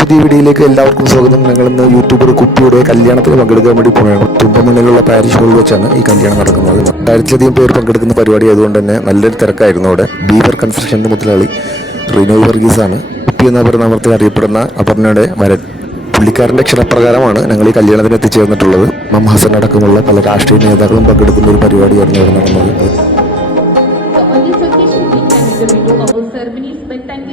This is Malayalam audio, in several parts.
പുതിയ വീഡിയോയിലേക്ക് എല്ലാവർക്കും സ്വാഗതം. ഞങ്ങൾ ഇന്ന് യൂട്യൂബർ കുട്ടിയുടെ കല്യാണത്തിന് പങ്കെടുക്കാൻ വേണ്ടി പോവുകയാണ്. തുമ്പനിലയിലുള്ള പാരിഷ് ഹോളിൽ വെച്ചാണ് ഈ കല്യാണം നടക്കുന്നത്. രണ്ടായിരത്തിലധികം പേര് പങ്കെടുക്കുന്ന പരിപാടി ആയതുകൊണ്ട് തന്നെ നല്ലൊരു തിരക്കായിരുന്നു അവിടെ. ബീവർ കൺസ്ട്രക്ഷന്റെ മുതലാളി റിനോയ് വർഗീസ് ആണ് കുപ്പി എന്ന പരിണാമത്തിൽ അറിയപ്പെടുന്ന അപർണയുടെ മരൻ. പുള്ളിക്കാരന്റെ ക്ഷണപ്രകാരമാണ് ഞങ്ങൾ ഈ കല്യാണത്തിന് എത്തിച്ചേർന്നിട്ടുള്ളത്. മം ഹസൻ അടക്കമുള്ള പല രാഷ്ട്രീയ നേതാക്കളും പങ്കെടുക്കുന്ന ഒരു പരിപാടിയായിരുന്നു അവിടെ നടന്നത്.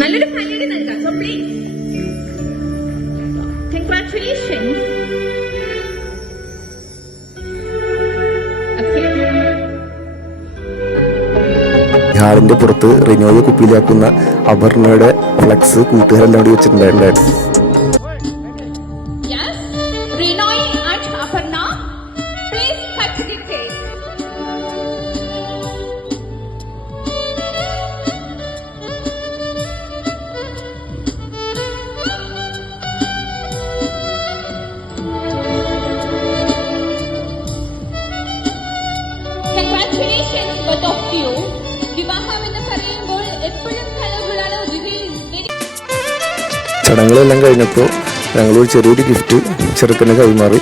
നല്ലൊരു കല്യാണം നൽകാം. സോ കൺഗ്രാറ്റുലേഷൻ ഹാളിന്റെ പുറത്ത് റിനോയെ കുപ്പിയിലാക്കുന്ന അപർണയുടെ ഫ്ലക്സ് കൂട്ടുകാരെല്ലാം കൂടി വെച്ചിട്ടുണ്ടായിരുന്നു. Both വിവാഹം എന്ന് പറയുമ്പോൾ എപ്പോഴും ചടങ്ങുകളെല്ലാം കഴിഞ്ഞപ്പോൾ ഞങ്ങളൊരു ചെറിയൊരു ഗിഫ്റ്റ് ചെറുക്കന് കൈമാറി.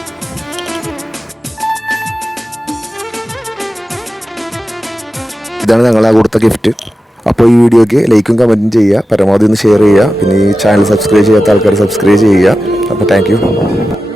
ഇതാണ് ആ കൊടുത്ത ഗിഫ്റ്റ് അപ്പോൾ ഈ വീഡിയോയ്ക്ക് ലൈക്കും കമന്റും ചെയ്യുക പരമാവധി ഒന്ന് ഷെയർ ചെയ്യുക പിന്നെ ഈ ചാനൽ സബ്സ്ക്രൈബ് ചെയ്യാത്ത ആൾക്കാർ സബ്സ്ക്രൈബ് ചെയ്യുക. അപ്പോൾ താങ്ക്